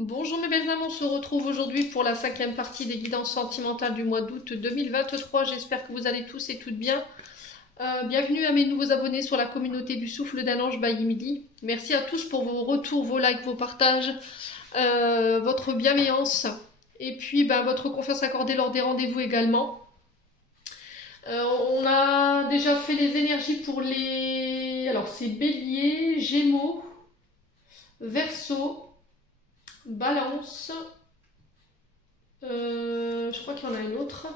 Bonjour mes belles âmes, on se retrouve aujourd'hui pour la 5e partie des guidances sentimentales du mois d'août 2023. J'espère que vous allez tous et toutes bien. Bienvenue à mes nouveaux abonnés sur la communauté du Souffle d'un Ange by Emily. Merci à tous pour vos retours, vos likes, vos partages, votre bienveillance et puis votre confiance accordée lors des rendez-vous également. On a déjà fait les énergies pour les... Alors c'est Bélier, Gémeaux, Verseau, Balance, je crois qu'il y en a une autre.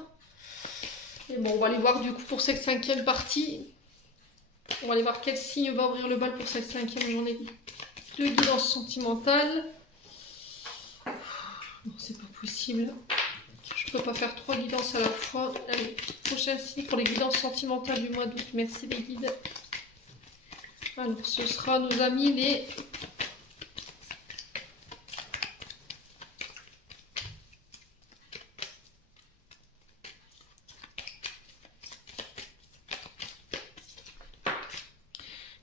Et bon, on va aller voir du coup pour cette 5e partie. On va aller voir quel signe va ouvrir le bal pour cette 5e journée de guidance sentimentale. Non, c'est pas possible. Je peux pas faire 3 guidances à la fois. Allez, prochain signe pour les guidances sentimentales du mois d'août. Merci les guides. Alors, ce sera nos amis les...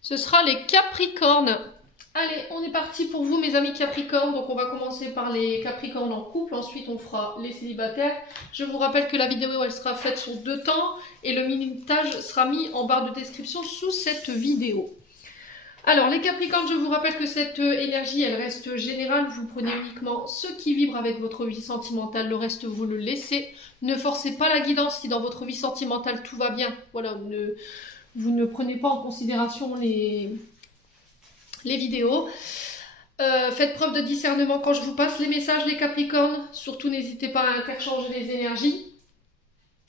Ce sera les Capricornes. Allez, on est parti pour vous mes amis Capricornes. Donc on va commencer par les Capricornes en couple. Ensuite on fera les célibataires. Je vous rappelle que la vidéo elle sera faite sur 2 temps. Et le minutage sera mis en barre de description sous cette vidéo. Alors les Capricornes, je vous rappelle que cette énergie elle reste générale. Vous prenez uniquement ce qui vibre avec votre vie sentimentale. Le reste vous le laissez. Ne forcez pas la guidance si dans votre vie sentimentale tout va bien. Voilà, vous ne prenez pas en considération les vidéos. Faites preuve de discernement quand je vous passe les messages les Capricornes. Surtout n'hésitez pas à interchanger les énergies.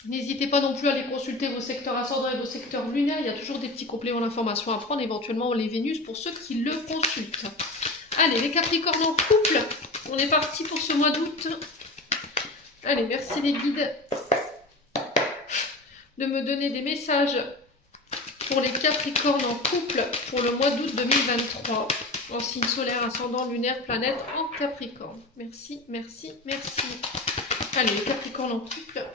N'hésitez pas non plus à aller consulter vos secteurs ascendants et vos secteurs lunaires. Il y a toujours des petits compléments d'informations à prendre, éventuellement les Vénus pour ceux qui le consultent. Allez, les Capricornes en couple. On est parti pour ce mois d'août. Allez, merci les guides de me donner des messages pour les Capricornes en couple pour le mois d'août 2023, en signe solaire, ascendant, lunaire, planète en Capricorne. Merci, merci, merci. Allez, les Capricornes en couple,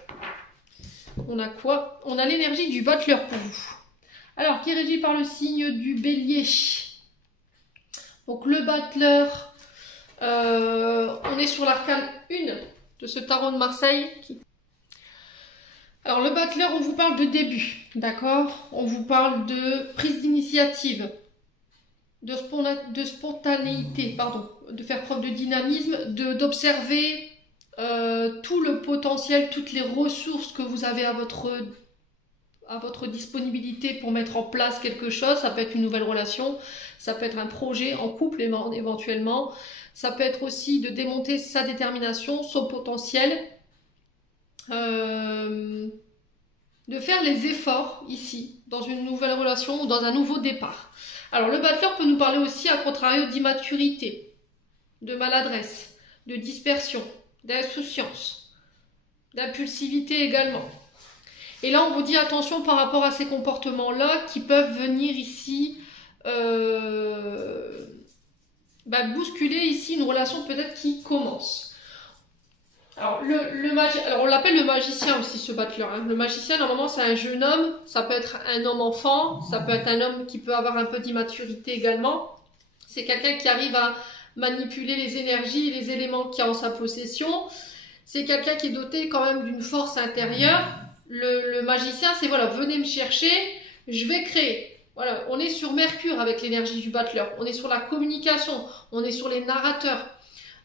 on a quoi? On a l'énergie du battleur pour vous. Alors, qui est régi par le signe du Bélier. Donc, le battleur, on est sur l'arcane 1 de ce tarot de Marseille qui... Alors le battleur, on vous parle de début, d'accord? On vous parle de prise d'initiative, de spontanéité, pardon, de faire preuve de dynamisme, d'observer tout le potentiel, toutes les ressources que vous avez à votre disponibilité pour mettre en place quelque chose. Ça peut être une nouvelle relation, ça peut être un projet en couple éventuellement, ça peut être aussi de démonter sa détermination, son potentiel. De faire les efforts ici, dans une nouvelle relation ou dans un nouveau départ. Alors le battleur peut nous parler aussi à contrario d'immaturité, de maladresse, de dispersion, d'insouciance, d'impulsivité également. Et là on vous dit attention par rapport à ces comportements-là qui peuvent venir ici bousculer ici une relation peut-être qui commence. Alors, on l'appelle le magicien aussi, ce battleur. Hein. Le magicien, normalement, c'est un jeune homme. Ça peut être un homme enfant. Ça peut être un homme qui peut avoir un peu d'immaturité également. C'est quelqu'un qui arrive à manipuler les énergies et les éléments qu'il a en sa possession. C'est quelqu'un qui est doté quand même d'une force intérieure. Le magicien, c'est voilà, venez me chercher, je vais créer. Voilà, on est sur Mercure avec l'énergie du battleur. On est sur la communication. On est sur les narrateurs.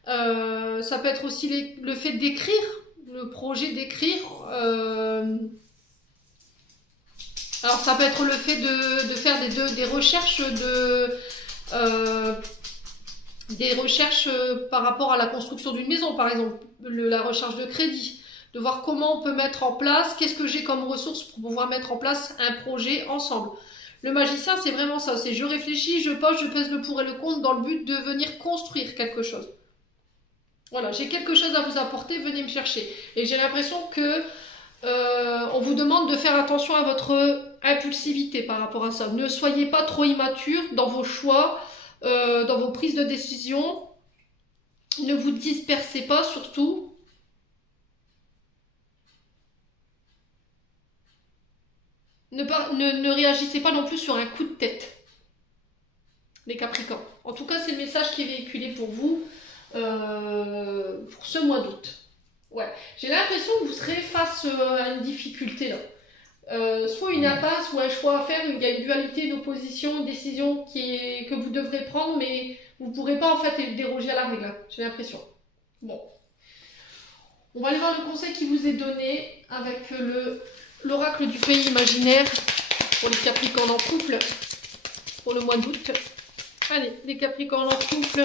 Ça peut être aussi le fait d'écrire, le projet d'écrire. Alors ça peut être le fait de faire des recherches par rapport à la construction d'une maison, par exemple, la recherche de crédit, de voir comment on peut mettre en place, qu'est-ce que j'ai comme ressources pour pouvoir mettre en place un projet ensemble. Le magicien, c'est vraiment ça, c'est je réfléchis, je pèse le pour et le contre dans le but de venir construire quelque chose. Voilà, j'ai quelque chose à vous apporter, venez me chercher. Et j'ai l'impression que on vous demande de faire attention à votre impulsivité par rapport à ça. Ne soyez pas trop immature dans vos choix, dans vos prises de décision. Ne vous dispersez pas surtout. Ne réagissez pas non plus sur un coup de tête. Les Capricornes. En tout cas, c'est le message qui est véhiculé pour vous. mois d'août. Ouais, j'ai l'impression que vous serez face à une difficulté là. Soit une impasse ou un choix à faire, il y a une dualité d'opposition, une décision que vous devrez prendre, mais vous ne pourrez pas en fait déroger à la règle, j'ai l'impression. Bon. On va aller voir le conseil qui vous est donné avec l'oracle du pays imaginaire pour les Capricornes en couple pour le mois d'août. Allez, les Capricornes en couple.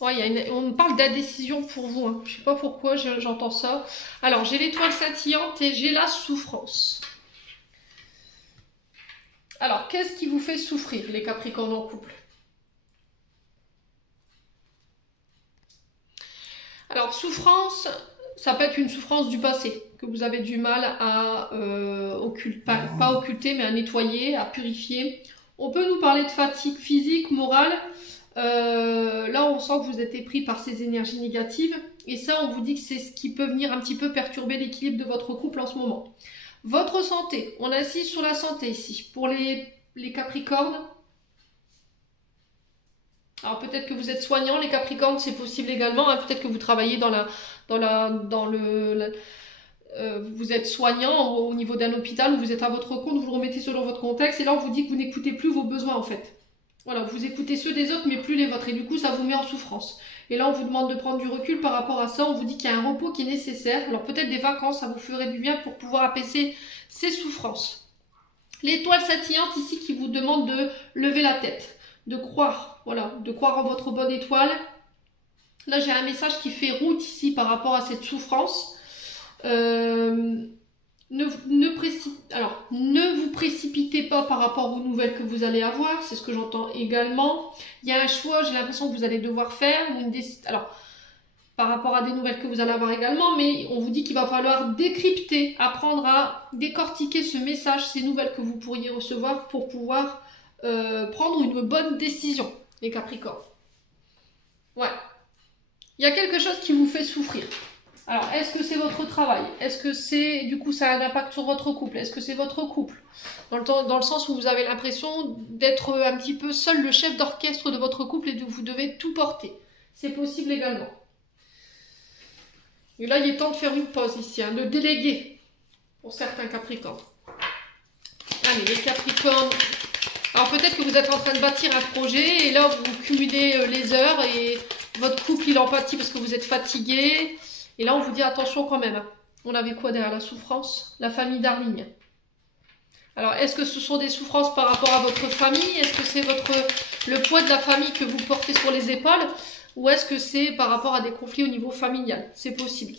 Ouais, on me parle d'indécision pour vous. Hein. Je ne sais pas pourquoi j'entends ça. Alors, j'ai l'étoile scintillante et j'ai la souffrance. Alors, qu'est-ce qui vous fait souffrir, les Capricornes en couple? Alors, souffrance, ça peut être une souffrance du passé, que vous avez du mal à occulter, pas occulter, mais à nettoyer, à purifier. On peut nous parler de fatigue physique, morale. Là, on sent que vous êtes pris par ces énergies négatives. Et ça, on vous dit que c'est ce qui peut venir un petit peu perturber l'équilibre de votre couple en ce moment. Votre santé, on insiste sur la santé ici. Pour les Capricornes, alors peut-être que vous êtes soignant, les Capricornes, c'est possible également. Hein. Peut-être que vous travaillez vous êtes soignant au niveau d'un hôpital ou vous êtes à votre compte, vous le remettez selon votre contexte. Et là, on vous dit que vous n'écoutez plus vos besoins en fait. Voilà, vous écoutez ceux des autres, mais plus les vôtres. Et du coup, ça vous met en souffrance. Et là, on vous demande de prendre du recul par rapport à ça. On vous dit qu'il y a un repos qui est nécessaire. Alors peut-être des vacances, ça vous ferait du bien pour pouvoir apaiser ces souffrances. L'étoile scintillante ici qui vous demande de lever la tête, de croire, voilà, de croire en votre bonne étoile. Là, j'ai un message qui fait route ici par rapport à cette souffrance. Ne vous précipitez pas par rapport aux nouvelles que vous allez avoir, c'est ce que j'entends également. Il y a un choix, j'ai l'impression que vous allez devoir faire, alors par rapport à des nouvelles que vous allez avoir également, mais on vous dit qu'il va falloir décrypter, apprendre à décortiquer ce message, ces nouvelles que vous pourriez recevoir pour pouvoir prendre une bonne décision, les Capricornes. Ouais. Il y a quelque chose qui vous fait souffrir. Alors, est-ce que c'est votre travail? Est-ce que c'est, du coup, ça a un impact sur votre couple? Est-ce que c'est votre couple? Dans le sens où vous avez l'impression d'être un petit peu seul le chef d'orchestre de votre couple et vous devez tout porter. C'est possible également. Et là, il est temps de faire une pause ici, hein, de déléguer pour certains Capricornes. Allez, les Capricornes. Alors, peut-être que vous êtes en train de bâtir un projet et là, vous cumulez les heures et votre couple, il en pâtit parce que vous êtes fatigué. Et là, on vous dit attention quand même. On avait quoi derrière la souffrance? La famille Darling. Alors, est-ce que ce sont des souffrances par rapport à votre famille? Est-ce que c'est le poids de la famille que vous portez sur les épaules? Ou est-ce que c'est par rapport à des conflits au niveau familial? C'est possible.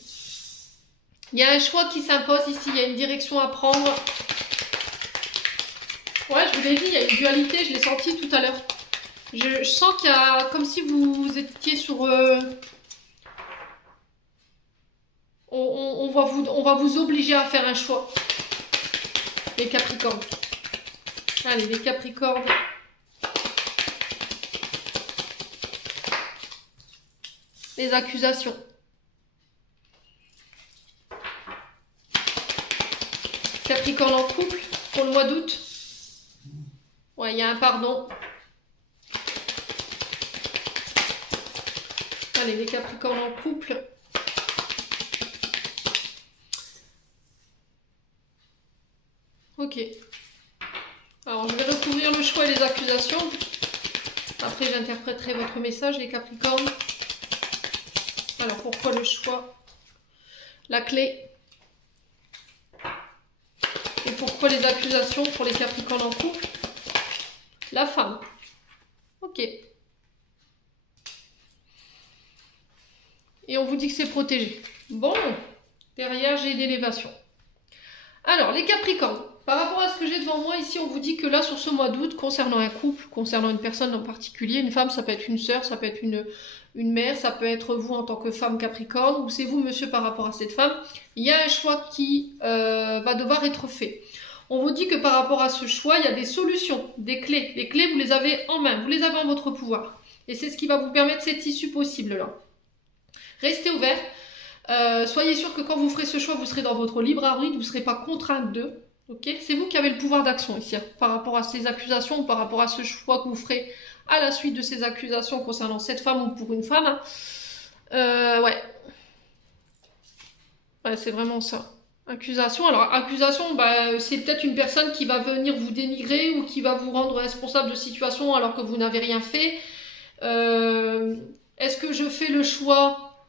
Il y a un choix qui s'impose ici. Il y a une direction à prendre. Ouais, je vous l'ai dit, il y a une dualité. Je l'ai senti tout à l'heure. Je sens qu'il y a comme si vous étiez sur... On va vous obliger à faire un choix. Les Capricornes. Allez, les Capricornes. Les accusations. Capricorne en couple pour le mois d'août. Ouais, il y a un pardon. Allez, les Capricornes en couple. Ok. Alors, je vais recouvrir le choix et les accusations. Après, j'interpréterai votre message, les Capricornes. Alors, pourquoi le choix? La clé. Et pourquoi les accusations pour les Capricornes en couple? La femme. Ok. Et on vous dit que c'est protégé. Bon. Derrière, j'ai l'élévation. Alors, les Capricornes. Par rapport à ce que j'ai devant moi, ici, on vous dit que là, sur ce mois d'août, concernant un couple, concernant une personne en particulier, une femme, ça peut être une sœur, ça peut être une mère, ça peut être vous en tant que femme Capricorne, ou c'est vous, monsieur, par rapport à cette femme, il y a un choix qui va devoir être fait. On vous dit que par rapport à ce choix, il y a des solutions, des clés. Les clés, vous les avez en main, vous les avez en votre pouvoir. Et c'est ce qui va vous permettre cette issue possible-là. Restez ouvert. Soyez sûr que quand vous ferez ce choix, vous serez dans votre libre arbitre, vous ne serez pas contrainte d'eux. Okay, c'est vous qui avez le pouvoir d'action ici, hein, par rapport à ces accusations, par rapport à ce choix que vous ferez à la suite de ces accusations concernant cette femme ou pour une femme. Hein. Ouais. Ouais, c'est vraiment ça. Accusation. Alors, accusation, bah, c'est peut-être une personne qui va venir vous dénigrer ou qui va vous rendre responsable de situation alors que vous n'avez rien fait. Est-ce que je fais le choix?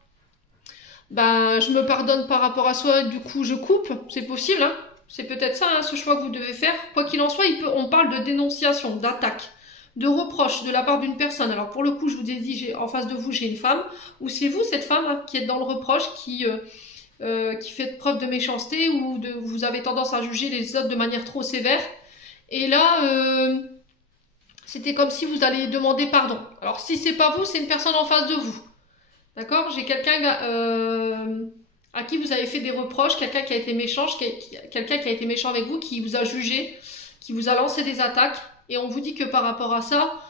Ben, je me pardonne par rapport à soi, du coup, je coupe. C'est possible, hein. C'est peut-être ça, hein, ce choix que vous devez faire. Quoi qu'il en soit, on parle de dénonciation, d'attaque, de reproche de la part d'une personne. Alors, pour le coup, je vous ai dit, en face de vous, j'ai une femme. Ou c'est vous, cette femme, hein, qui êtes dans le reproche, qui fait preuve de méchanceté ou vous avez tendance à juger les autres de manière trop sévère. Et là, c'était comme si vous alliez demander pardon. Alors, si c'est pas vous, c'est une personne en face de vous. D'accord? J'ai quelqu'un à qui vous avez fait des reproches, quelqu'un qui a été méchant, quelqu'un qui a été méchant avec vous, qui vous a jugé, qui vous a lancé des attaques, et on vous dit que par rapport à ça,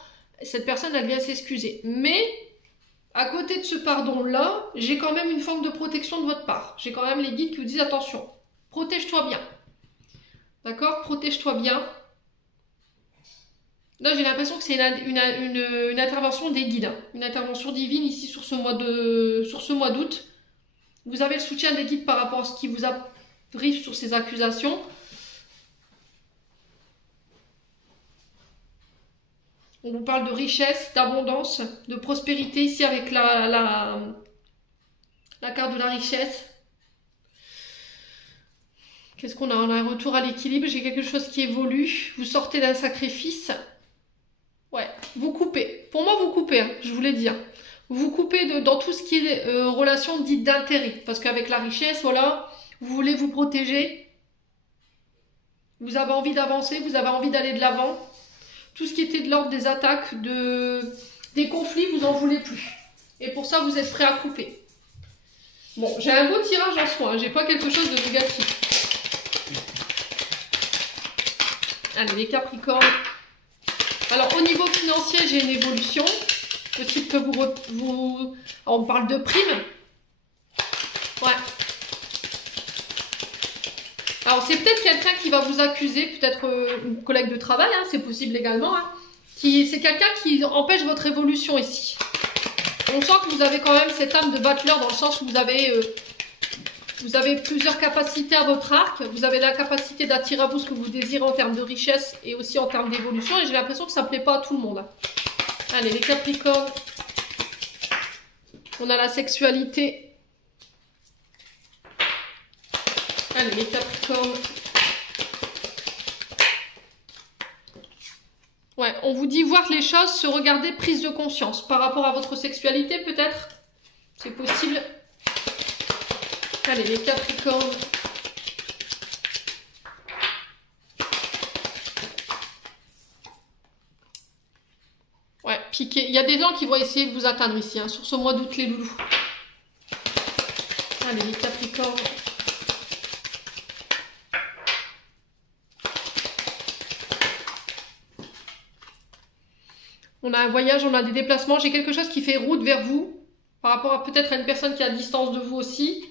cette personne, elle vient s'excuser. Mais, à côté de ce pardon-là, j'ai quand même une forme de protection de votre part. J'ai quand même les guides qui vous disent attention, protège-toi bien. D'accord? Protège-toi bien. Là, j'ai l'impression que c'est une intervention des guides, hein. Une intervention divine ici sur ce mois d'août. Vous avez le soutien des guides par rapport à ce qui vous arrive sur ces accusations. On vous parle de richesse, d'abondance, de prospérité ici avec la carte de la richesse. Qu'est-ce qu'on a? On a un retour à l'équilibre, j'ai quelque chose qui évolue. Vous sortez d'un sacrifice. Ouais, vous coupez. Pour moi, vous coupez, hein, je vous l'ai dit. Hein. Vous coupez dans tout ce qui est relation dite d'intérêt. Parce qu'avec la richesse, voilà, vous voulez vous protéger. Vous avez envie d'avancer, vous avez envie d'aller de l'avant. Tout ce qui était de l'ordre des attaques, des conflits, vous n'en voulez plus. Et pour ça, vous êtes prêt à couper. Bon, j'ai un beau tirage en soi, hein, j'ai pas quelque chose de négatif. Allez, les Capricornes. Alors, au niveau financier, j'ai une évolution. Possible que vous... On parle de primes. Ouais. Alors, c'est peut-être quelqu'un qui va vous accuser, peut-être un collègue de travail, hein, c'est possible également. Hein, c'est quelqu'un qui empêche votre évolution ici. On sent que vous avez quand même cette âme de battleur dans le sens où vous avez plusieurs capacités à votre arc. Vous avez la capacité d'attirer à vous ce que vous désirez en termes de richesse et aussi en termes d'évolution. Et j'ai l'impression que ça ne plaît pas à tout le monde. Allez, les Capricornes. On a la sexualité. Allez, les Capricornes. Ouais, on vous dit voir les choses, se regarder, prise de conscience. Par rapport à votre sexualité, peut-être. C'est possible. Allez, les Capricornes. Ouais, piqué. Il y a des gens qui vont essayer de vous atteindre ici, hein, sur ce mois d'août, les loulous. Allez, les Capricornes. On a un voyage, on a des déplacements. J'ai quelque chose qui fait route vers vous. Par rapport à peut-être à une personne qui est à distance de vous aussi.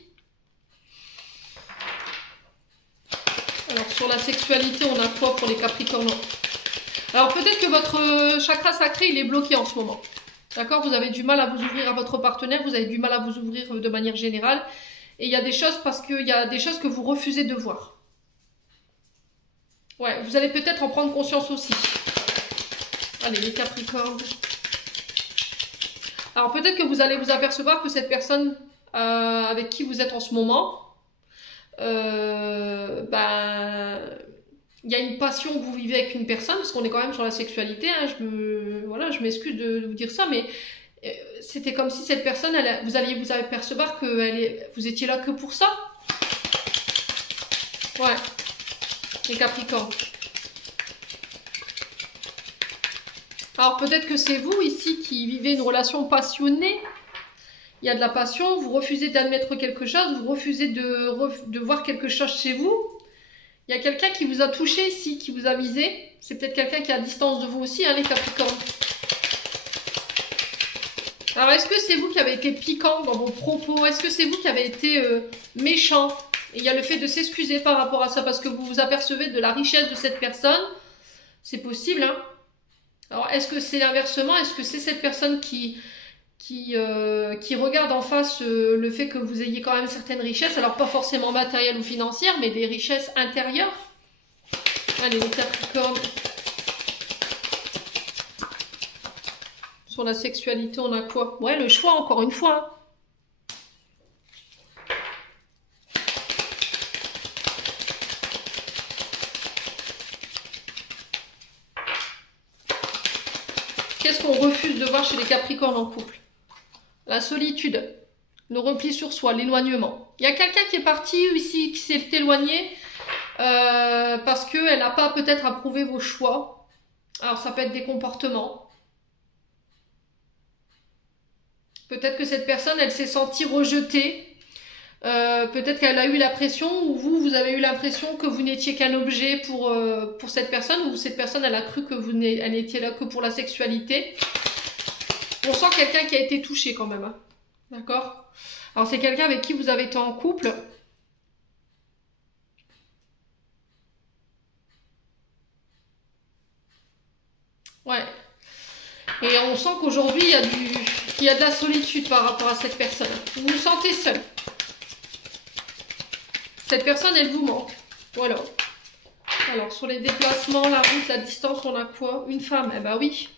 Alors, sur la sexualité, on a quoi pour les Capricornes? Alors, peut-être que votre chakra sacré, il est bloqué en ce moment. D'accord? Vous avez du mal à vous ouvrir à votre partenaire. Vous avez du mal à vous ouvrir de manière générale. Et il y a des choses parce qu'il y a des choses que vous refusez de voir. Ouais, vous allez peut-être en prendre conscience aussi. Allez, les Capricornes. Alors, peut-être que vous allez vous apercevoir que cette personne avec qui vous êtes en ce moment, il y a une passion que vous vivez avec une personne, parce qu'on est quand même sur la sexualité, hein, je m'excuse de vous dire ça, mais c'était comme si cette personne, vous alliez vous apercevoir que vous étiez là que pour ça. Ouais, les Capricornes. Alors peut-être que c'est vous ici qui vivez une relation passionnée. Il y a de la passion, vous refusez d'admettre quelque chose, vous refusez de voir quelque chose chez vous. Il y a quelqu'un qui vous a touché ici, qui vous a visé. C'est peut-être quelqu'un qui est à distance de vous aussi, hein, les Capricornes. Alors, est-ce que c'est vous qui avez été piquant dans vos propos? Est-ce que c'est vous qui avez été méchant? Et il y a le fait de s'excuser par rapport à ça, parce que vous vous apercevez de la richesse de cette personne. C'est possible, hein. Alors, est-ce que c'est l'inversement? Est-ce que c'est cette personne qui qui regarde en face le fait que vous ayez quand même certaines richesses, alors pas forcément matérielles ou financières, mais des richesses intérieures. Allez, les Capricornes. Sur la sexualité, on a quoi? Ouais, le choix, encore une fois. Qu'est-ce qu'on refuse de voir chez les Capricornes en couple? La solitude, le repli sur soi, l'éloignement. Il y a quelqu'un qui est parti ici, qui s'est éloigné parce qu'elle n'a pas peut-être approuvé vos choix. Alors ça peut être des comportements. Peut-être que cette personne, elle s'est sentie rejetée. Peut-être qu'elle a eu l'impression, ou vous avez eu l'impression que vous n'étiez qu'un objet pour cette personne, ou cette personne, elle a cru que elle n'étiez là que pour la sexualité. On sent quelqu'un qui a été touché quand même. Hein. D'accord? Alors c'est quelqu'un avec qui vous avez été en couple. Ouais. Et on sent qu'aujourd'hui, il y a de la solitude par rapport à cette personne. Vous vous sentez seul. Cette personne, elle vous manque. Voilà. Alors, sur les déplacements, la route, la distance, on a quoi? Une femme. Eh ben oui.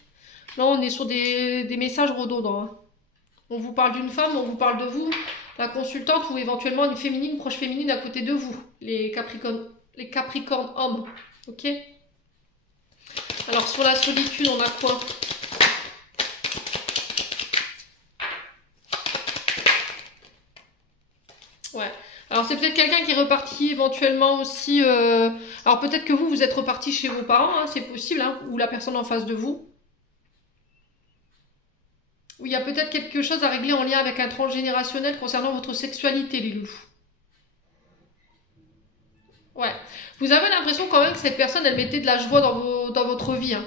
Là, on est sur des messages redondants. Hein. On vous parle d'une femme, on vous parle de vous, la consultante, ou éventuellement une féminine, proche féminine à côté de vous. Les Capricornes hommes. Ok? Alors, sur la solitude, on a quoi? Ouais. Alors c'est peut-être quelqu'un qui est reparti éventuellement aussi. Alors peut-être que vous êtes reparti chez vos parents, hein, c'est possible, hein, ou la personne en face de vous. Ou il y a peut-être quelque chose à régler en lien avec un transgénérationnel concernant votre sexualité, les loulous. Ouais. Vous avez l'impression quand même que cette personne, elle mettait de la joie dans votre vie. Hein.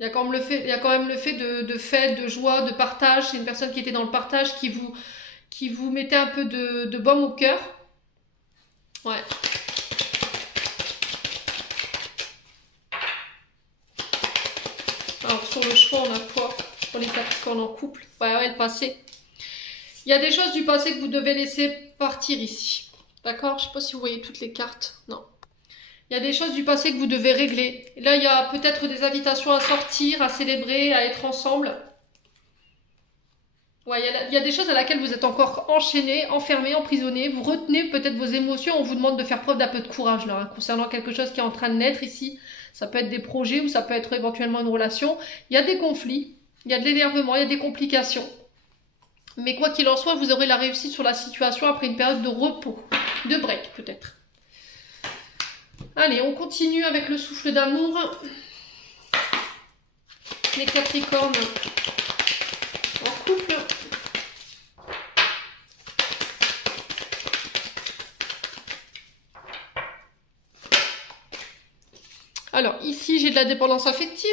Il y a quand même le fait de fête, de joie, de partage. C'est une personne qui était dans le partage, qui vous mettait un peu de baume au cœur. Ouais. Alors sur le choix, on a quoi? Pour les Capricornes en couple. Ouais, le passé. Il y a des choses du passé que vous devez laisser partir ici. D'accord? Je ne sais pas si vous voyez toutes les cartes. Non. Il y a des choses du passé que vous devez régler. Et là, il y a peut-être des invitations à sortir, à célébrer, à être ensemble. Ouais, il y a des choses à laquelle vous êtes encore enchaîné, enfermé, emprisonné. Vous retenez peut-être vos émotions. On vous demande de faire preuve d'un peu de courage là, hein, concernant quelque chose qui est en train de naître ici. Ça peut être des projets ou ça peut être éventuellement une relation. Il y a des conflits, il y a de l'énervement, il y a des complications. Mais quoi qu'il en soit, vous aurez la réussite sur la situation après une période de repos, de break peut-être. Allez, on continue avec le souffle d'amour. Les Capricornes en couple. Alors ici j'ai de la dépendance affective.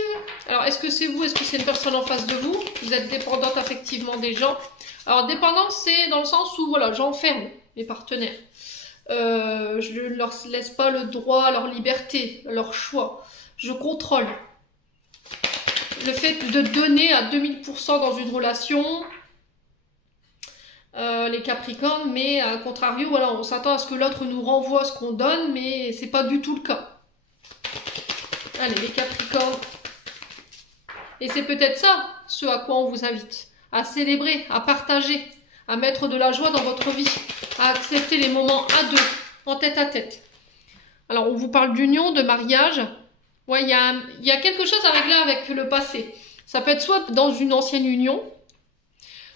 Alors est-ce que c'est vous, est-ce que c'est une personne en face de vous? Vous êtes dépendante affectivement des gens. Alors dépendance c'est dans le sens où voilà, j'enferme mes partenaires. Je ne leur laisse pas le droit à leur liberté, à leur choix. Je contrôle. Le fait de donner à 2000% dans une relation, les Capricornes, mais à contrario, voilà, on s'attend à ce que l'autre nous renvoie ce qu'on donne, mais c'est pas du tout le cas. Allez, les Capricornes. Et c'est peut-être ça, ce à quoi on vous invite. À célébrer, à partager, à mettre de la joie dans votre vie, à accepter les moments à deux, en tête à tête. Alors, on vous parle d'union, de mariage. Ouais, il y a quelque chose à régler avec le passé. Ça peut être soit dans une ancienne union,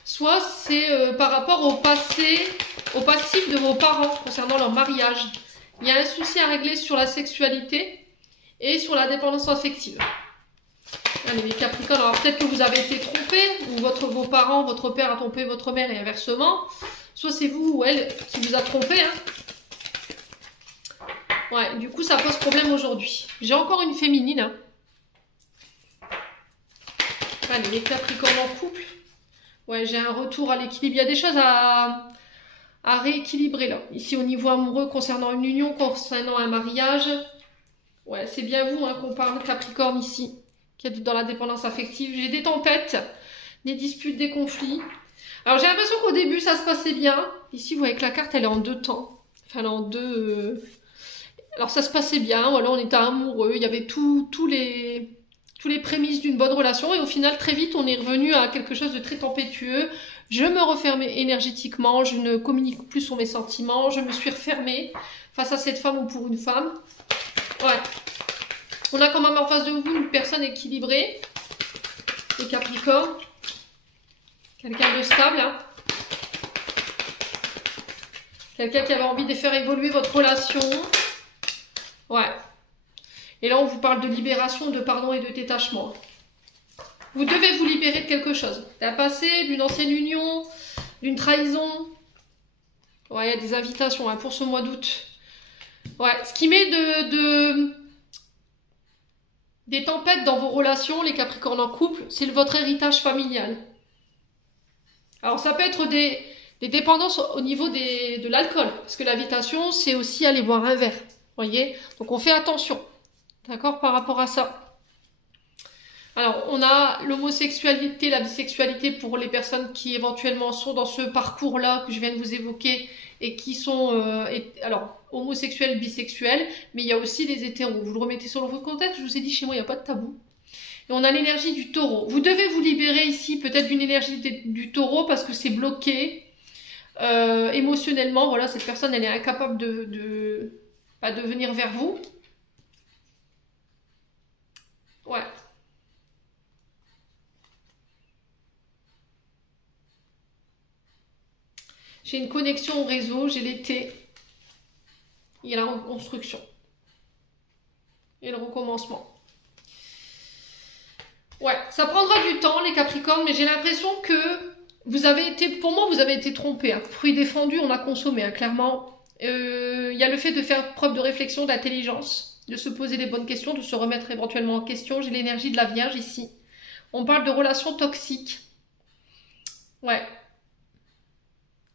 soit c'est par rapport au passé, au passif de vos parents concernant leur mariage. Il y a un souci à régler sur la sexualité et sur la dépendance affective. Allez, les Capricornes, alors peut-être que vous avez été trompé, ou vos parents, votre père a trompé votre mère et inversement. Soit c'est vous ou elle qui vous a trompé. Hein. Ouais, du coup, ça pose problème aujourd'hui. J'ai encore une féminine. Hein. Allez, les Capricornes en couple. Ouais, j'ai un retour à l'équilibre. Il y a des choses à rééquilibrer là. Ici, au niveau amoureux, concernant une union, concernant un mariage. Ouais, c'est bien vous hein, qu'on parle Capricorne ici, qui est dans la dépendance affective. J'ai des tempêtes, des disputes, des conflits. Alors j'ai l'impression qu'au début ça se passait bien. Ici vous voyez que la carte elle est en deux temps. Enfin elle est en deux... Alors ça se passait bien, voilà, on était amoureux, il y avait tous les prémices d'une bonne relation et au final très vite on est revenu à quelque chose de très tempétueux. Je me refermais énergétiquement, je ne communique plus sur mes sentiments, je me suis refermée face à cette femme ou pour une femme. Ouais. On a quand même en face de vous une personne équilibrée, les Capricornes. Quelqu'un de stable, hein. Quelqu'un qui avait envie de faire évoluer votre relation. Ouais. Et là, on vous parle de libération, de pardon et de détachement. Vous devez vous libérer de quelque chose. D'un passé, d'une ancienne union, d'une trahison. Ouais, il y a des invitations hein, pour ce mois d'août. Ouais, ce qui met des tempêtes dans vos relations, les Capricornes en couple, c'est votre héritage familial. Alors, ça peut être des dépendances au niveau de l'alcool. Parce que l'invitation, c'est aussi aller boire un verre. Voyez, donc on fait attention, d'accord, par rapport à ça. Alors, on a l'homosexualité, la bisexualité pour les personnes qui éventuellement sont dans ce parcours-là que je viens de vous évoquer et qui sont, alors, homosexuels, bisexuels, mais il y a aussi les hétéros. Vous le remettez sur votre contexte, je vous ai dit chez moi, il n'y a pas de tabou. Et on a l'énergie du taureau. Vous devez vous libérer ici peut-être d'une énergie du taureau parce que c'est bloqué émotionnellement. Voilà, cette personne, elle est incapable de venir vers vous. Ouais. J'ai une connexion au réseau, j'ai l'été. Il y a la reconstruction. Et le recommencement. Ouais, ça prendra du temps les Capricornes, mais j'ai l'impression que vous avez été, pour moi vous avez été trompés. Hein. Fruit défendu, on a consommé, hein, clairement. Il y a le fait de faire preuve de réflexion, d'intelligence, de se poser les bonnes questions, de se remettre éventuellement en question. J'ai l'énergie de la Vierge ici. On parle de relations toxiques. Ouais.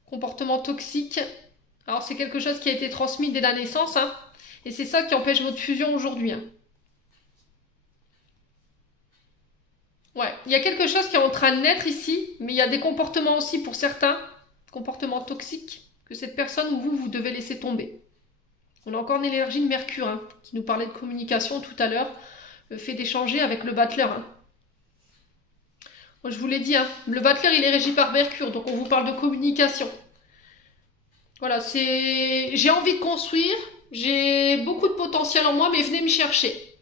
Comportement toxique. Alors c'est quelque chose qui a été transmis dès la naissance. Hein, et c'est ça qui empêche votre fusion aujourd'hui. Hein. Ouais. Il y a quelque chose qui est en train de naître ici. Mais il y a des comportements aussi pour certains. Comportements toxiques. Que cette personne ou vous devez laisser tomber. On a encore l'énergie de Mercure, hein, qui nous parlait de communication tout à l'heure, le fait d'échanger avec le battleur. Hein. Moi, je vous l'ai dit, hein, le battleur, il est régi par Mercure, donc on vous parle de communication. Voilà, j'ai envie de construire, j'ai beaucoup de potentiel en moi, mais venez me chercher.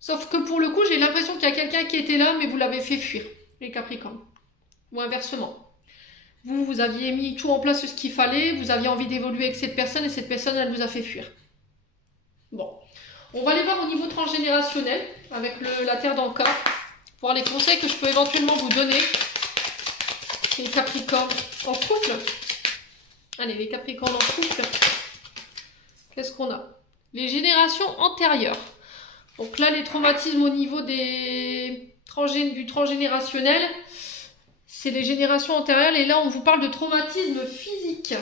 Sauf que pour le coup, j'ai l'impression qu'il y a quelqu'un qui était là, mais vous l'avez fait fuir, les Capricornes. Ou inversement. Vous aviez mis tout en place ce qu'il fallait, vous aviez envie d'évoluer avec cette personne et cette personne, elle vous a fait fuir. Bon, on va aller voir au niveau transgénérationnel avec la Terre d'Anka, voir les conseils que je peux éventuellement vous donner. Les Capricornes en couple. Allez, les Capricornes en couple. Qu'est-ce qu'on a? Les générations antérieures. Donc là, les traumatismes au niveau du transgénérationnel, c'est les générations antérieures. Et là, on vous parle de traumatisme physique.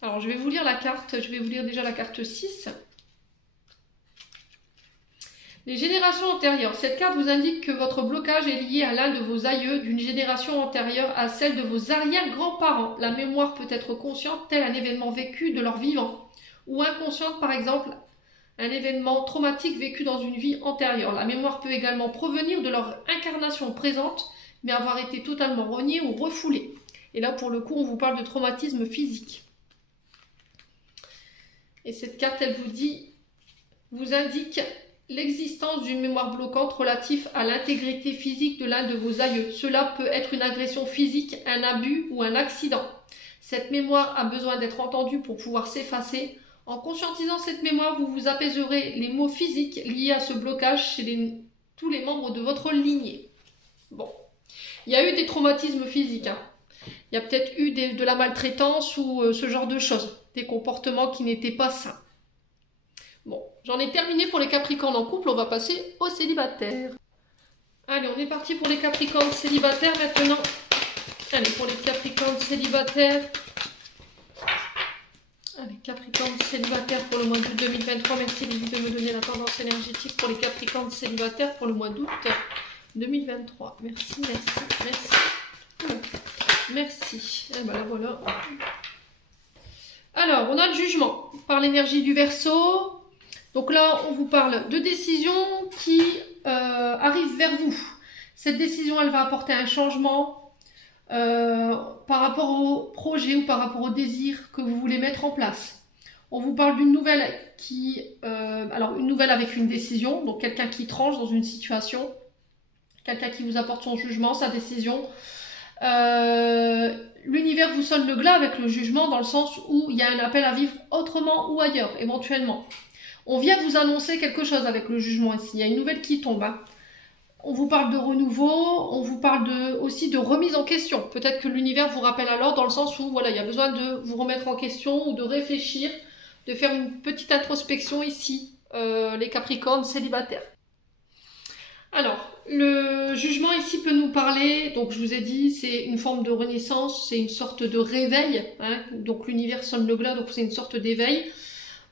Alors, je vais vous lire la carte. Je vais vous lire déjà la carte 6. Les générations antérieures. Cette carte vous indique que votre blocage est lié à l'un de vos aïeux d'une génération antérieure à celle de vos arrière-grands-parents. La mémoire peut être consciente, tel un événement vécu de leur vivant, ou inconsciente, par exemple, un événement traumatique vécu dans une vie antérieure. La mémoire peut également provenir de leur incarnation présente, mais avoir été totalement reniée ou refoulée. Et là, pour le coup, on vous parle de traumatisme physique. Et cette carte, elle vous indique l'existence d'une mémoire bloquante relative à l'intégrité physique de l'un de vos aïeux. Cela peut être une agression physique, un abus ou un accident. Cette mémoire a besoin d'être entendue pour pouvoir s'effacer. En conscientisant cette mémoire, vous vous apaiserez les maux physiques liés à ce blocage chez tous les membres de votre lignée. Bon, il y a eu des traumatismes physiques. Hein. Il y a peut-être eu de la maltraitance ou ce genre de choses. Des comportements qui n'étaient pas sains. Bon, j'en ai terminé pour les Capricornes en couple, on va passer aux célibataires. Allez, on est parti pour les Capricornes célibataires maintenant. Allez, pour les Capricornes célibataires. Allez, Capricornes célibataires pour le mois d'août 2023. Merci de me donner la tendance énergétique pour les Capricornes célibataires pour le mois d'août 2023. Merci, merci, merci. Merci. Et ben là, voilà. Alors, on a le jugement par l'énergie du Verseau. Donc là, on vous parle de décisions qui arrivent vers vous. Cette décision, elle va apporter un changement par rapport au projet ou par rapport au désir que vous voulez mettre en place. On vous parle d'une nouvelle alors une nouvelle avec une décision, donc quelqu'un qui tranche dans une situation, quelqu'un qui vous apporte son jugement, sa décision. L'univers vous sonne le glas avec le jugement dans le sens où il y a un appel à vivre autrement ou ailleurs, éventuellement. On vient vous annoncer quelque chose avec le jugement ici, il y a une nouvelle qui tombe. Hein. On vous parle de renouveau, on vous parle aussi de remise en question. Peut-être que l'univers vous rappelle alors dans le sens où voilà, il y a besoin de vous remettre en question ou de réfléchir, de faire une petite introspection ici, les Capricornes célibataires. Alors, le jugement ici peut nous parler, donc je vous ai dit, c'est une forme de renaissance, c'est une sorte de réveil, hein, donc l'univers sonne le glas, donc c'est une sorte d'éveil.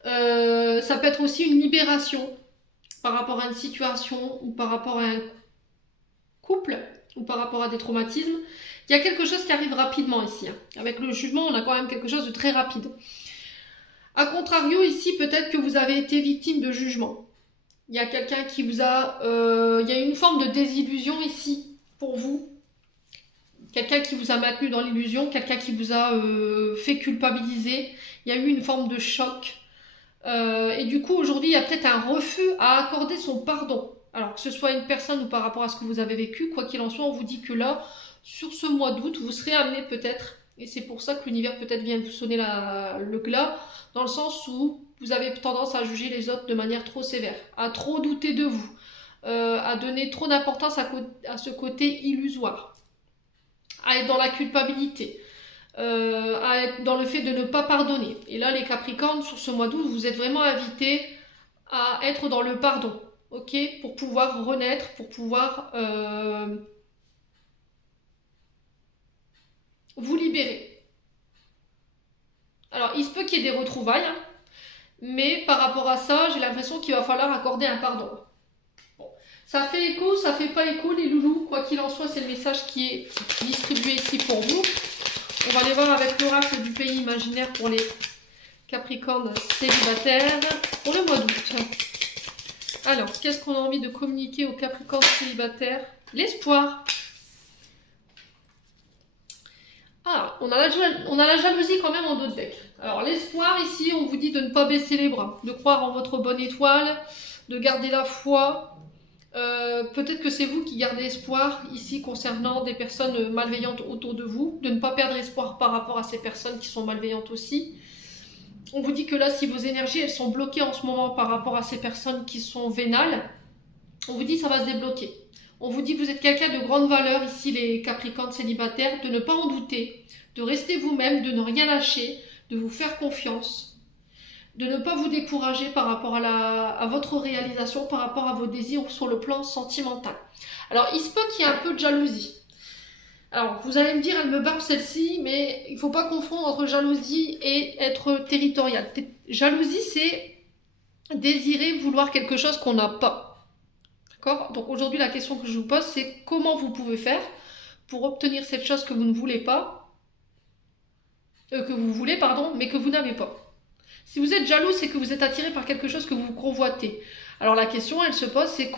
Ça peut être aussi une libération par rapport à une situation ou par rapport à un couple ou par rapport à des traumatismes. Il y a quelque chose qui arrive rapidement ici. Hein. Avec le jugement, on a quand même quelque chose de très rapide. A contrario, ici, peut-être que vous avez été victime de jugement. Il y a quelqu'un qui vous a... il y a une forme de désillusion ici, pour vous. Quelqu'un qui vous a maintenu dans l'illusion, quelqu'un qui vous a fait culpabiliser. Il y a eu une forme de choc. Et du coup, aujourd'hui, il y a peut-être un refus à accorder son pardon. Alors, que ce soit une personne ou par rapport à ce que vous avez vécu, quoi qu'il en soit, on vous dit que là, sur ce mois d'août, vous serez amené peut-être... Et c'est pour ça que l'univers peut-être vient vous sonner le glas, dans le sens où vous avez tendance à juger les autres de manière trop sévère, à trop douter de vous, à donner trop d'importance à ce côté illusoire, à être dans la culpabilité, à être dans le fait de ne pas pardonner. Et là, les Capricornes, sur ce mois d'août, vous êtes vraiment invités à être dans le pardon, ok, pour pouvoir renaître, pour pouvoir... vous libérer. Alors, il se peut qu'il y ait des retrouvailles, hein, mais par rapport à ça, j'ai l'impression qu'il va falloir accorder un pardon. Bon. Ça fait écho, ça fait pas écho, les loulous. Quoi qu'il en soit, c'est le message qui est distribué ici pour vous. On va aller voir avec l'oracle du pays imaginaire pour les Capricornes célibataires pour le mois d'août. Alors, qu'est-ce qu'on a envie de communiquer aux Capricornes célibataires? L'espoir. Ah, on a la jalousie quand même en dos de deck. Alors l'espoir ici, on vous dit de ne pas baisser les bras, de croire en votre bonne étoile, de garder la foi. Peut-être que c'est vous qui gardez espoir ici concernant des personnes malveillantes autour de vous, de ne pas perdre espoir par rapport à ces personnes qui sont malveillantes aussi. On vous dit que là, si vos énergies elles sont bloquées en ce moment par rapport à ces personnes qui sont vénales, on vous dit que ça va se débloquer. On vous dit que vous êtes quelqu'un de grande valeur ici, les Capricornes célibataires, de ne pas en douter, de rester vous-même, de ne rien lâcher, de vous faire confiance, de ne pas vous décourager par rapport à votre réalisation, par rapport à vos désirs sur le plan sentimental. Alors, il se peut qu'il y ait un peu de jalousie. Alors, vous allez me dire, elle me barbe celle-ci, mais il ne faut pas confondre entre jalousie et être territorial. Jalousie, c'est désirer, vouloir quelque chose qu'on n'a pas. D'accord ? Donc aujourd'hui, la question que je vous pose, c'est comment vous pouvez faire pour obtenir cette chose que vous ne voulez pas, que vous voulez, pardon, mais que vous n'avez pas. Si vous êtes jaloux, c'est que vous êtes attiré par quelque chose que vous convoitez. Alors la question, elle se pose, c'est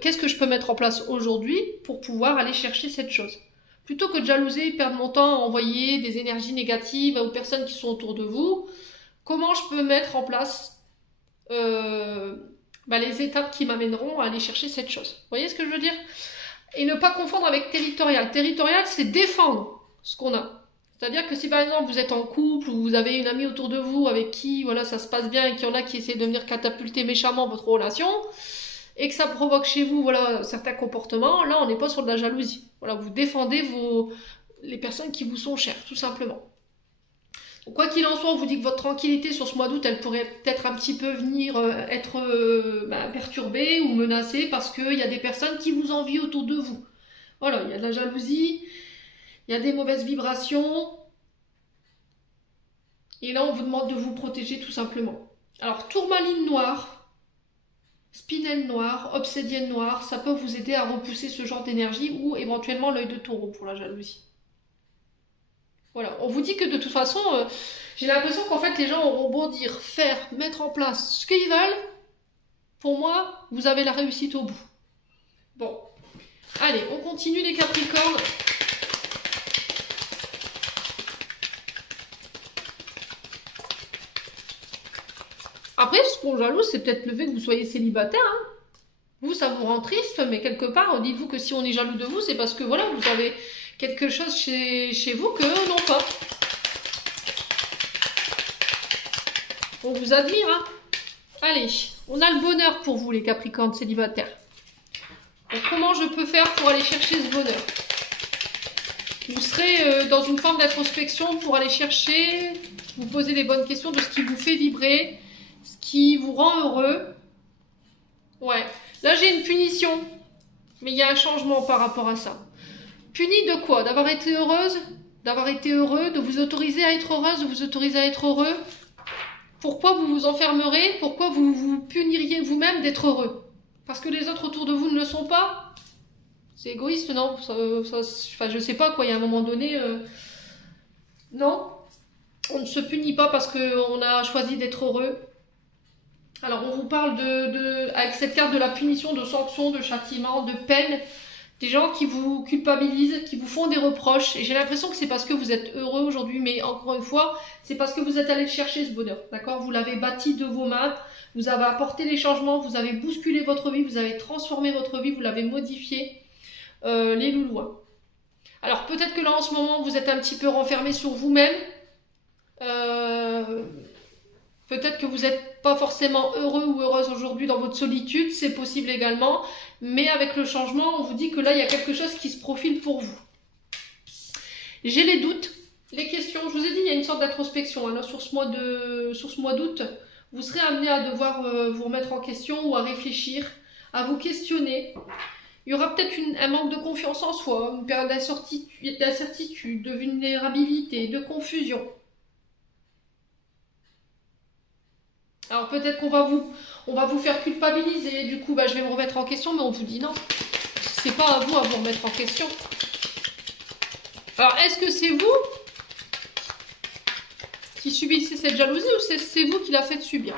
qu'est-ce que je peux mettre en place aujourd'hui pour pouvoir aller chercher cette chose ? Plutôt que de jalouser, perdre mon temps à envoyer des énergies négatives aux personnes qui sont autour de vous, comment je peux mettre en place les étapes qui m'amèneront à aller chercher cette chose. Vous voyez ce que je veux dire? Et ne pas confondre avec territorial. Territorial, c'est défendre ce qu'on a. C'est-à-dire que si par exemple vous êtes en couple ou vous avez une amie autour de vous avec qui voilà, ça se passe bien et qu'il y en a qui essaient de venir catapulter méchamment votre relation et que ça provoque chez vous voilà, certains comportements, là on n'est pas sur de la jalousie. Voilà, vous défendez les personnes qui vous sont chères, tout simplement. Donc, quoi qu'il en soit, on vous dit que votre tranquillité sur ce mois d'août, elle pourrait peut-être un petit peu venir être perturbée ou menacée parce qu'il y a des personnes qui vous envient autour de vous. Voilà, il y a de la jalousie, il y a des mauvaises vibrations. Et là, on vous demande de vous protéger tout simplement. Alors, tourmaline noire. Spinel noir, obsidienne noire, ça peut vous aider à repousser ce genre d'énergie ou éventuellement l'œil de taureau pour la jalousie. Voilà, on vous dit que de toute façon, j'ai l'impression qu'en fait les gens auront beau dire, faire, mettre en place ce qu'ils veulent. Pour moi, vous avez la réussite au bout. Bon, allez, on continue les Capricornes. Après, ce qu'on jalouse, c'est peut-être le fait que vous soyez célibataire. Hein. Vous, ça vous rend triste, mais quelque part, dites-vous que si on est jaloux de vous, c'est parce que voilà, vous avez quelque chose chez vous qu'eux n'ont pas. On vous admire, hein. Allez, on a le bonheur pour vous, les Capricornes célibataires. Donc, comment je peux faire pour aller chercher ce bonheur? Vous serez dans une forme d'introspection pour aller chercher, vous poser les bonnes questions de ce qui vous fait vibrer, ce qui vous rend heureux. Ouais, là j'ai une punition, mais il y a un changement par rapport à ça. Punie de quoi? D'avoir été heureuse? D'avoir été heureux? De vous autoriser à être heureuse? De vous autoriser à être heureux? Pourquoi vous vous enfermerez? Pourquoi vous vous puniriez vous-même d'être heureux? Parce que les autres autour de vous ne le sont pas? C'est égoïste, non? Enfin, je sais pas quoi, il y a un moment donné... Non, on ne se punit pas parce qu'on a choisi d'être heureux. Alors, on vous parle avec cette carte de la punition, de sanction, de châtiment, de peine, des gens qui vous culpabilisent, qui vous font des reproches. Et j'ai l'impression que c'est parce que vous êtes heureux aujourd'hui, mais encore une fois, c'est parce que vous êtes allé chercher ce bonheur, d'accord? Vous l'avez bâti de vos mains, vous avez apporté les changements, vous avez bousculé votre vie, vous avez transformé votre vie, vous l'avez modifié, les loulois. Alors, peut-être que là, en ce moment, vous êtes un petit peu renfermé sur vous-même. Peut-être que vous n'êtes pas forcément heureux ou heureuse aujourd'hui dans votre solitude, c'est possible également, mais avec le changement, on vous dit que là, il y a quelque chose qui se profile pour vous. J'ai les doutes, les questions, je vous ai dit, il y a une sorte d'introspection. Hein, sur ce mois d'août, vous serez amené à devoir vous remettre en question ou à réfléchir, à vous questionner. Il y aura peut-être un manque de confiance en soi, une période d'incertitude, de vulnérabilité, de confusion. Alors peut-être qu'on va vous faire culpabiliser, du coup je vais me remettre en question, mais on vous dit non, c'est pas à vous remettre en question. Alors est-ce que c'est vous qui subissez cette jalousie ou c'est vous qui la faites subir?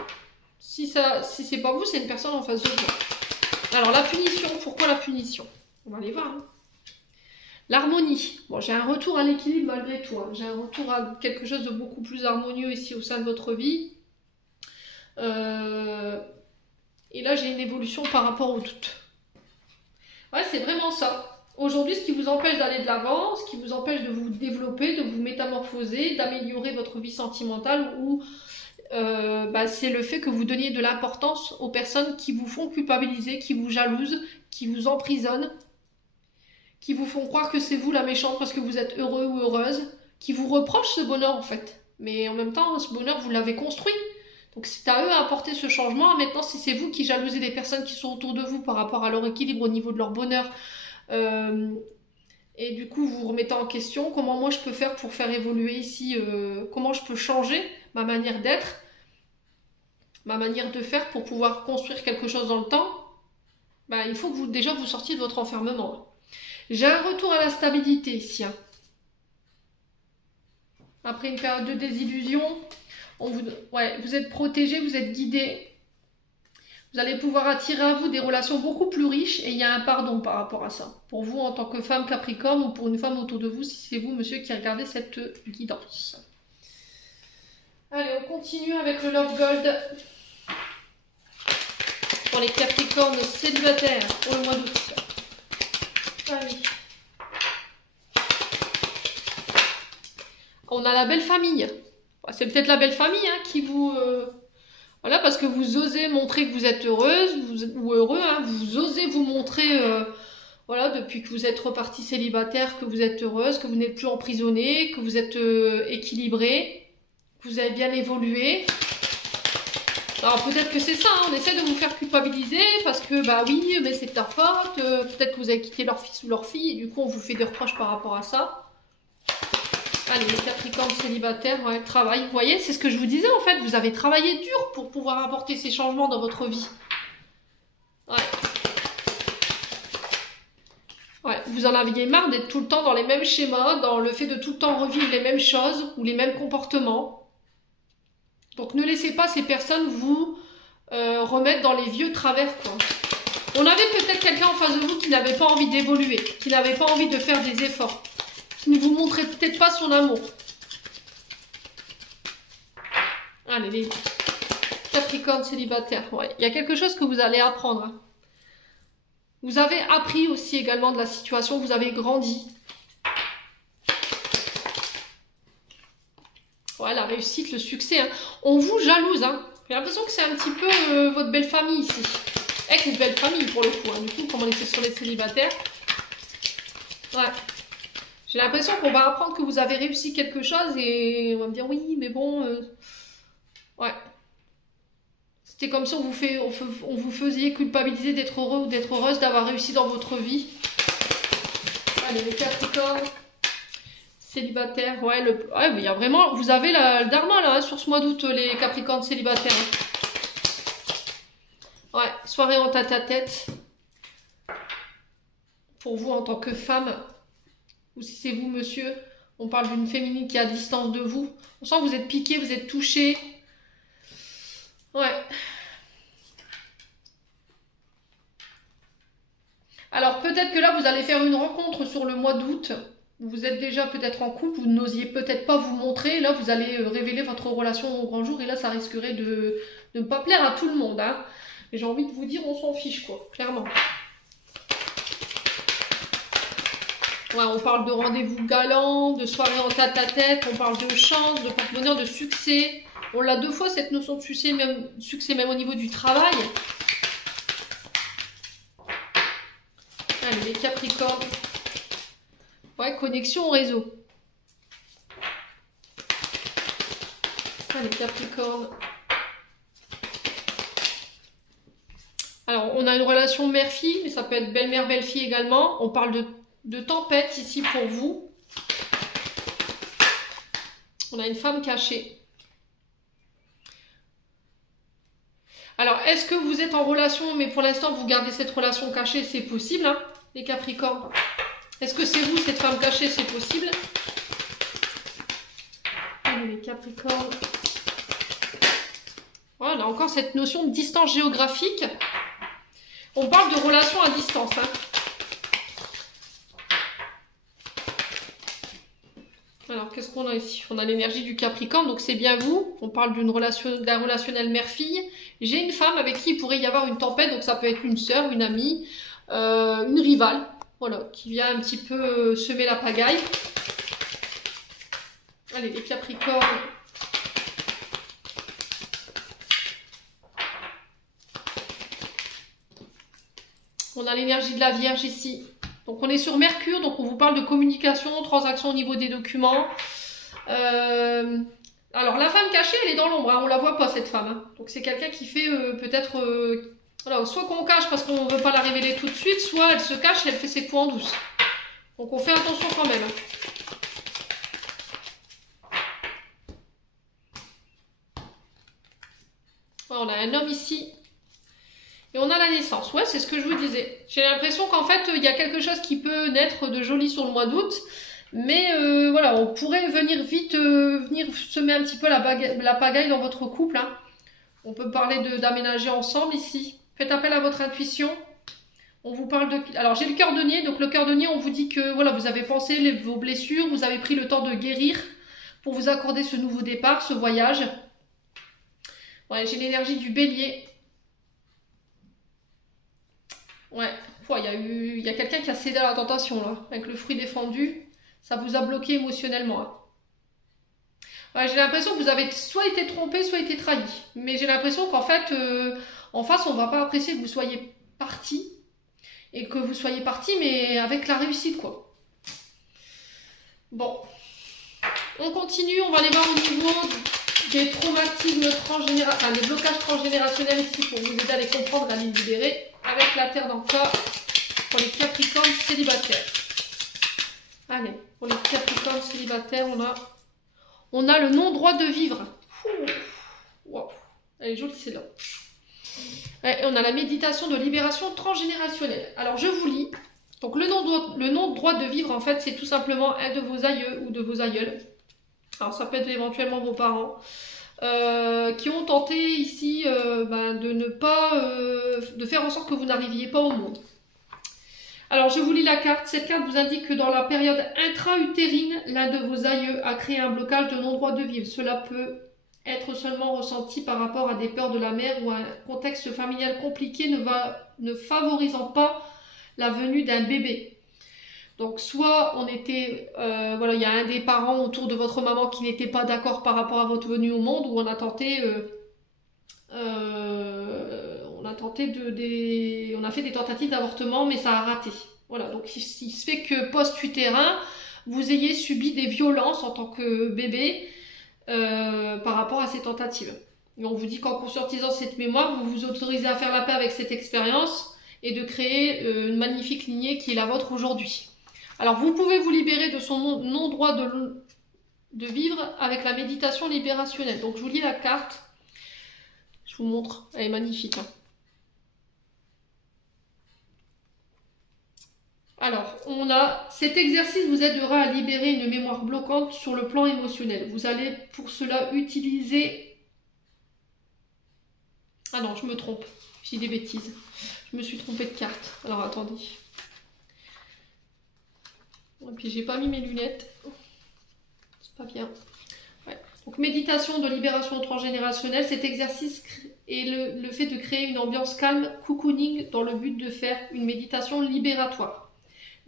Si c'est pas vous, c'est une personne en face de vous. Alors la punition, pourquoi la punition? On va aller voir. Hein. L'harmonie. Bon, j'ai un retour à l'équilibre malgré tout. Hein. J'ai un retour à quelque chose de beaucoup plus harmonieux ici au sein de votre vie. Et là j'ai une évolution par rapport au doute. Ouais, c'est vraiment ça. Aujourd'hui, ce qui vous empêche d'aller de l'avant, ce qui vous empêche de vous développer, de vous métamorphoser, d'améliorer votre vie sentimentale, ou c'est le fait que vous donniez de l'importance aux personnes qui vous font culpabiliser, qui vous jalousent, qui vous emprisonnent, qui vous font croire que c'est vous la méchante parce que vous êtes heureux ou heureuse, qui vous reprochent ce bonheur en fait. Mais en même temps, ce bonheur, vous l'avez construit. Donc c'est à eux à apporter ce changement. Maintenant, si c'est vous qui jalousez les personnes qui sont autour de vous par rapport à leur équilibre au niveau de leur bonheur, et du coup vous vous remettez en question, comment moi je peux faire pour faire évoluer ici, comment je peux changer ma manière d'être, ma manière de faire pour pouvoir construire quelque chose dans le temps, il faut que vous sortiez de votre enfermement. J'ai un retour à la stabilité ici. Hein. Après une période de désillusion, vous êtes protégé, vous êtes guidé. Vous allez pouvoir attirer à vous des relations beaucoup plus riches et il y a un pardon par rapport à ça. Pour vous en tant que femme Capricorne ou pour une femme autour de vous, si c'est vous monsieur qui regardez cette guidance. Allez, on continue avec le Love Gold. Pour les Capricornes célibataires pour le mois d'août. Allez. On a la belle famille. C'est peut-être la belle famille hein, qui vous... Voilà, parce que vous osez montrer que vous êtes heureuse ou heureux. Hein, vous osez vous montrer, voilà, depuis que vous êtes reparti célibataire, que vous êtes heureuse, que vous n'êtes plus emprisonnée, que vous êtes équilibrée, que vous avez bien évolué. Alors peut-être que c'est ça, hein, on essaie de vous faire culpabiliser parce que, oui, mais c'est ta faute. Peut-être que vous avez quitté leur fils ou leur fille et du coup on vous fait des reproches par rapport à ça. Allez, les Capricornes célibataires, ouais, travail. Vous voyez, c'est ce que je vous disais en fait. Vous avez travaillé dur pour pouvoir apporter ces changements dans votre vie. vous en aviez marre d'être tout le temps dans les mêmes schémas, dans le fait de tout le temps revivre les mêmes choses ou les mêmes comportements. Donc ne laissez pas ces personnes vous remettre dans les vieux travers, quoi. On avait peut-être quelqu'un en face de vous qui n'avait pas envie d'évoluer, qui n'avait pas envie de faire des efforts, qui ne vous montrait peut-être pas son amour. Allez, les Capricornes célibataires, ouais. Il y a quelque chose que vous allez apprendre. Hein. Vous avez appris aussi également de la situation, vous avez grandi. Ouais, la réussite, le succès. Hein. On vous jalouse. Hein. J'ai l'impression que c'est un petit peu votre belle famille ici. Ex-belle famille pour le coup. Hein. Du coup, comme on était sur les célibataires. Ouais. J'ai l'impression qu'on va apprendre que vous avez réussi quelque chose et on va me dire oui, mais bon... Ouais. C'était comme si on vous faisait culpabiliser d'être heureux ou d'être heureuse, d'avoir réussi dans votre vie. Allez, les Capricornes célibataires. Ouais, ouais, mais il y a vraiment... Vous avez le dharma là, hein, sur ce mois d'août, les Capricornes célibataires. Ouais, soirée en tête-à-tête. Pour vous en tant que femme. Ou si c'est vous, monsieur. On parle d'une féminine qui est à distance de vous. On sent que vous êtes piqué, vous êtes touché. Ouais. Alors peut-être que là vous allez faire une rencontre sur le mois d'août. Vous êtes déjà peut-être en couple, vous n'osiez peut-être pas vous montrer. Là vous allez révéler votre relation au grand jour et là ça risquerait de ne pas plaire à tout le monde. Hein. Mais j'ai envie de vous dire on s'en fiche quoi, clairement. Ouais, on parle de rendez-vous galant, de soirée en tête-à-tête, on parle de chance, de porte-bonheur, de succès. On l'a deux fois cette notion de succès même au niveau du travail. Allez, les Capricornes. Ouais, connexion au réseau. Allez, Capricornes. Alors, on a une relation mère-fille, mais ça peut être belle-mère, belle-fille également. On parle de tempête ici pour vous. On a une femme cachée. Alors, est-ce que vous êtes en relation, mais pour l'instant, vous gardez cette relation cachée, c'est possible, hein, les Capricornes. Est-ce que c'est vous, cette femme cachée, c'est possible? Allez, les Capricornes. Voilà, encore cette notion de distance géographique. On parle de relation à distance, hein. Alors, qu'est-ce qu'on a ici? On a l'énergie du Capricorne, donc c'est bien vous. On parle d'un relationnel mère-fille. J'ai une femme avec qui il pourrait y avoir une tempête, donc ça peut être une sœur, une amie, une rivale, voilà, qui vient un petit peu semer la pagaille. Allez, les Capricornes. On a l'énergie de la Vierge ici. Donc on est sur Mercure, donc on vous parle de communication, transaction au niveau des documents. Alors la femme cachée, elle est dans l'ombre, hein, on la voit pas cette femme. Hein. Donc c'est quelqu'un qui fait peut-être... voilà, soit qu'on cache parce qu'on ne veut pas la révéler tout de suite, soit elle se cache et elle fait ses coups en douce. Donc on fait attention quand même. Voilà, on a un homme ici. Et on a la naissance. Ouais, c'est ce que je vous disais. J'ai l'impression qu'en fait, il y a quelque chose qui peut naître de joli sur le mois d'août. Mais voilà, on pourrait venir vite venir semer un petit peu la pagaille dans votre couple. Hein. On peut parler d'aménager ensemble ici. Faites appel à votre intuition. On vous parle de... Alors, j'ai le cœur de Nier. Donc, le cœur de Nier, on vous dit que voilà, vous avez pensé vos blessures. Vous avez pris le temps de guérir pour vous accorder ce nouveau départ, ce voyage. Ouais, j'ai l'énergie du Bélier. Ouais, il y a quelqu'un qui a cédé à la tentation là, avec le fruit défendu, ça vous a bloqué émotionnellement. Hein. Ouais, j'ai l'impression que vous avez soit été trompé, soit été trahi. Mais j'ai l'impression qu'en fait, en face, on va pas apprécier que vous soyez parti. Et que vous soyez parti, mais avec la réussite quoi. Bon, on continue, on va aller voir au niveau des traumatismes transgénérationnels, enfin des blocages transgénérationnels ici pour vous aider à les comprendre, à les libérer. Avec la terre d'encre pour les Capricornes célibataires. Allez, pour les Capricornes célibataires, on a le non-droit de vivre. Wow. Elle est jolie celle-là. Ouais, on a la méditation de libération transgénérationnelle. Alors je vous lis Donc le nom de droit de vivre, en fait, c'est tout simplement un de vos aïeux ou de vos aïeuls. Alors ça peut être éventuellement vos parents. Qui ont tenté ici de ne pas de faire en sorte que vous n'arriviez pas au monde. Alors je vous lis la carte. Cette carte vous indique que dans la période intra-utérine, l'un de vos aïeux a créé un blocage de non-droit de vivre. Cela peut être seulement ressenti par rapport à des peurs de la mère ou à un contexte familial compliqué ne favorisant pas la venue d'un bébé. Donc soit on était, il y a un des parents autour de votre maman qui n'était pas d'accord par rapport à votre venue au monde, ou on a fait des tentatives d'avortement, mais ça a raté. Voilà, donc il se fait que post-utérin, vous ayez subi des violences en tant que bébé par rapport à ces tentatives. Et on vous dit qu'en conscientisant cette mémoire, vous vous autorisez à faire la paix avec cette expérience et de créer une magnifique lignée qui est la vôtre aujourd'hui. Alors vous pouvez vous libérer de son non-droit de vivre avec la méditation libérationnelle. Donc je vous lis la carte. Je vous montre, elle est magnifique. Hein. Alors, cet exercice vous aidera à libérer une mémoire bloquante sur le plan émotionnel. Vous allez pour cela utiliser... Ah non, je me trompe. Je dis des bêtises. Je me suis trompée de carte. Alors attendez. Et puis j'ai pas mis mes lunettes. C'est pas bien. Ouais. Donc méditation de libération transgénérationnelle, cet exercice est le fait de créer une ambiance calme, cocooning, dans le but de faire une méditation libératoire.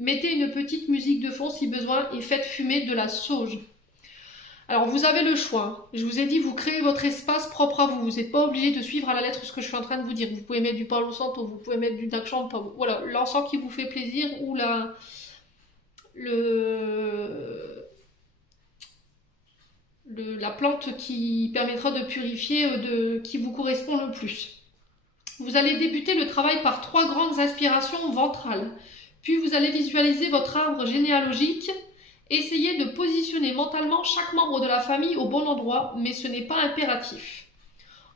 Mettez une petite musique de fond si besoin et faites fumer de la sauge. Alors vous avez le choix. Je vous ai dit, vous créez votre espace propre à vous. Vous n'êtes pas obligé de suivre à la lettre ce que je suis en train de vous dire. Vous pouvez mettre du Palo Santo, vous pouvez mettre du Daksham, voilà, l'encens qui vous fait plaisir ou la plante qui permettra de purifier, qui vous correspond le plus. Vous allez débuter le travail par 3 grandes inspirations ventrales. Puis vous allez visualiser votre arbre généalogique. Essayez de positionner mentalement chaque membre de la famille au bon endroit, mais ce n'est pas impératif.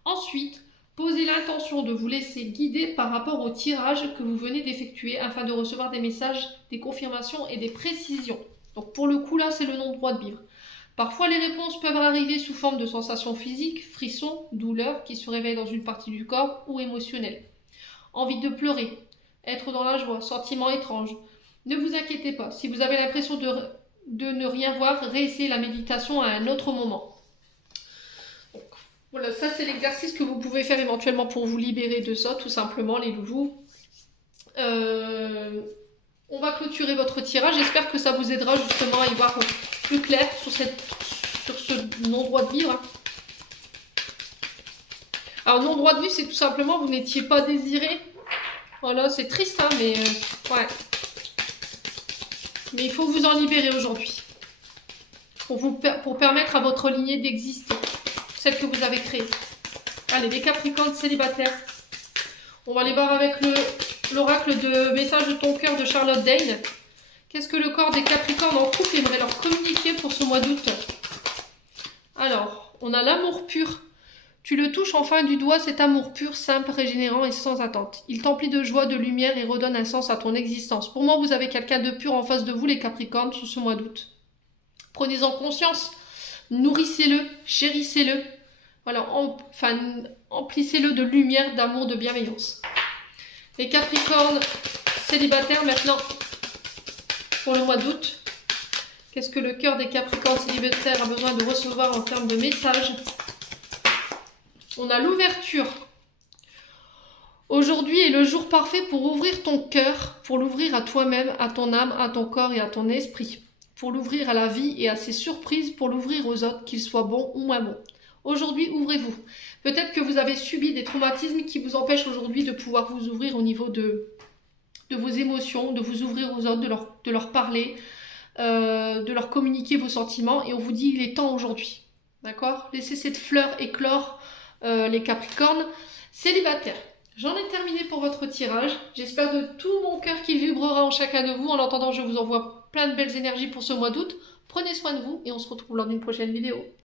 Ensuite, posez l'intention de vous laisser guider par rapport au tirage que vous venez d'effectuer afin de recevoir des messages, des confirmations et des précisions. Donc pour le coup là, c'est le non-droit de vivre. Parfois, les réponses peuvent arriver sous forme de sensations physiques, frissons, douleurs qui se réveillent dans une partie du corps ou émotionnelles. Envie de pleurer, être dans la joie, sentiments étranges. Ne vous inquiétez pas, si vous avez l'impression de ne rien voir, réessayez la méditation à un autre moment. Donc, voilà, ça c'est l'exercice que vous pouvez faire éventuellement pour vous libérer de ça, tout simplement les loulous. On va clôturer votre tirage, j'espère que ça vous aidera justement à y voir plus clair sur ce non-droit de vivre. Alors non-droit de vivre, c'est tout simplement vous n'étiez pas désiré. Voilà, c'est triste, hein, mais ouais. Mais il faut vous en libérer aujourd'hui. Pour permettre à votre lignée d'exister. Celle que vous avez créée. Allez, les Capricornes célibataires. On va aller voir avec l'oracle de message de ton cœur de Charlotte Dane. Qu'est-ce que le corps des Capricornes en couple aimerait leur communiquer pour ce mois d'août? Alors, on a l'amour pur. Tu le touches enfin du doigt, cet amour pur, simple, régénérant et sans attente. Il t'emplit de joie, de lumière et redonne un sens à ton existence. Pour moi, vous avez quelqu'un de pur en face de vous, les Capricornes, sur ce mois d'août. Prenez-en conscience, nourrissez-le, chérissez-le. Voilà, emplissez-le de lumière, d'amour, de bienveillance. Les Capricornes célibataires maintenant, pour le mois d'août. Qu'est-ce que le cœur des Capricornes célibataires a besoin de recevoir en termes de messages? On a l'ouverture. Aujourd'hui est le jour parfait pour ouvrir ton cœur, pour l'ouvrir à toi-même, à ton âme, à ton corps et à ton esprit. Pour l'ouvrir à la vie et à ses surprises, pour l'ouvrir aux autres, qu'ils soient bons ou moins bons. Aujourd'hui, ouvrez-vous. Peut-être que vous avez subi des traumatismes qui vous empêchent aujourd'hui de pouvoir vous ouvrir au niveau de vos émotions, de vous ouvrir aux autres, de leur parler, de leur communiquer vos sentiments. Et on vous dit, il est temps aujourd'hui. D'accord? Laissez cette fleur éclore. Les Capricornes célibataires. J'en ai terminé pour votre tirage. J'espère de tout mon cœur qu'il vibrera en chacun de vous. En attendant, je vous envoie plein de belles énergies pour ce mois d'août. Prenez soin de vous et on se retrouve lors d'une prochaine vidéo.